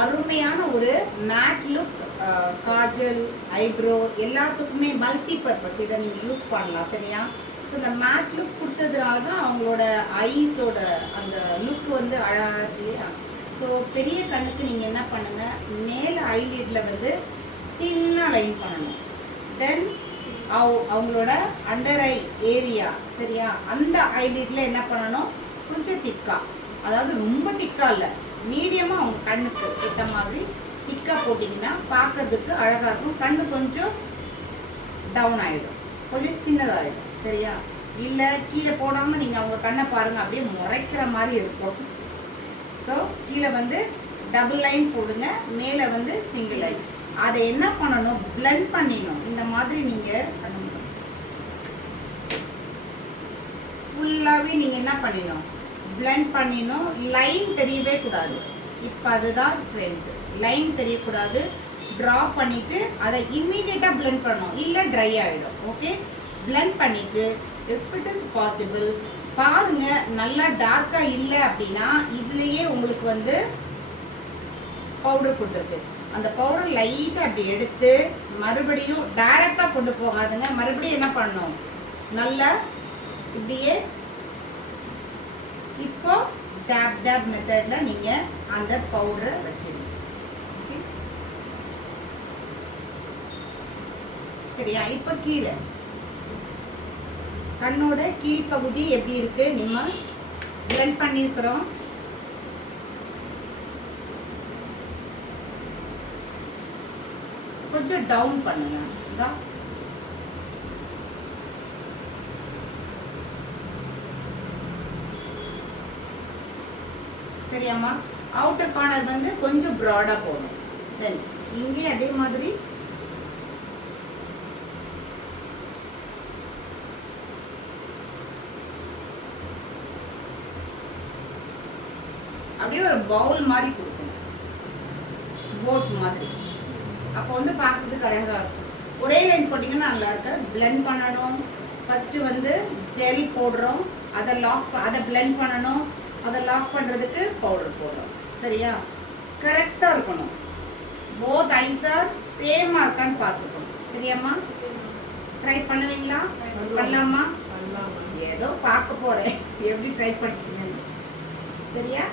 அருமையான ஒரு mat look, Kajal, eyebrow எல்லாத்துக்குமே மல்டி பர்பஸ் இதை நீங்கள் யூஸ் பண்ணலாம். சரியா? ஸோ இந்த மேட் லுக் கொடுத்ததுனால தான் அவங்களோட ஐஸோட அந்த லுக் வந்து அழகாக இருக்கு இல்லையா? ஸோ பெரிய கண்ணுக்கு நீங்கள் என்ன பண்ணுங்கள், மேலே ஐலிட்டில் வந்து தின்னாக லைன் பண்ணணும். தென் அவங்களோட அண்டர் ஐ ஏரியா, சரியா, அந்த ஐலிட்டில் என்ன பண்ணணும், கொஞ்சம் திக்கா, அதாவது ரொம்ப திக்கா இல்லை, மீடியமாக அவங்க கண்ணுக்கு ஏற்ற மாதிரி திக்காக போட்டிங்கன்னா பார்க்கறதுக்கு அழகாக இருக்கும். கண்ணு கொஞ்சம் டவுன் ஆகிடும், கொஞ்சம் சின்னதாகிடும். சரியா? இல்லை கீழே போடாமல் நீங்கள் அவங்க கண்ணை பாருங்கள், அப்படியே முறைக்கிற மாதிரி இருக்கும். ஸோ கீழே வந்து டபுள் லைன் போடுங்க, மேலே வந்து சிங்கிள் லைன். அதை என்ன பண்ணணும், பிளெண்ட் பண்ணிடணும். இந்த மாதிரி நீங்கள் ஃபுல்லாகவே நீங்கள் என்ன பண்ணிடணும், பிளெண்ட் பண்ணிடணும். லைன் தெரியவே கூடாது. இப்போ அதுதான் ட்ரெண்ட், லைன் தெரியக்கூடாது. ட்ரா பண்ணிவிட்டு அதை இம்மீடியட்டாக பிளெண்ட் பண்ணணும், இல்லை ட்ரை ஆகிடும். ஓகே, பிளெண்ட் பண்ணிவிட்டு இஃப் இட் இஸ் பாசிபிள் பாருங்கள், நல்லா டார்க்காக இல்லை அப்படின்னா இதுலேயே உங்களுக்கு வந்து பவுடர் கொடுத்துருக்கு. அந்த பவுடர் லைட்டாக அப்படி எடுத்து மறுபடியும் டைரெக்டாக கொண்டு போகாதுங்க. மறுபடியும் என்ன பண்ணணும், நல்லா இப்படியே இப்போ டேப் டேப் மெத்தடில் நீங்கள் அந்த பவுடரை வச்சுருங்க. ஓகே, சரியா? இப்போ கீழே கண்ணோட கீழ்ப்பகுதி எப்படி இருக்கு, நம்ம பிளெண்ட் பண்ணியிருக்கிறோம். கொஞ்சம் டவுன் பண்ணுங்க. சரியாம்மா? அவுட்டர் கார்னர் வந்து கொஞ்சம் ப்ராடா போகணும். தென் இங்கே அதே மாதிரி அப்படியே ஒரு பவுல் மாதிரி கொடுக்கணும், போட் மாதிரி. அப்போ வந்து பார்க்கறதுக்கு அழகாக இருக்கும். ஒரே லைன் போட்டிங்கன்னா நல்லா இருக்கு. பிளெண்ட் பண்ணணும். ஃபஸ்ட்டு வந்து ஜெல் போடுறோம், அதை பிளெண்ட் பண்ணணும். அதை லாக் பண்ணுறதுக்கு பவுடர் போடுறோம். சரியா? கரெக்டாக இருக்கணும். போத் ஐஸ் ஆர் சேமாக இருக்கான்னு பார்த்துக்கணும். சரியாம்மா? ட்ரை பண்ணுவீங்களா? பண்ணலாமா? ஏதோ பார்க்க போகிறேன் எப்படி ட்ரை பண்ணிட்டீங்கன்னு. சரியா?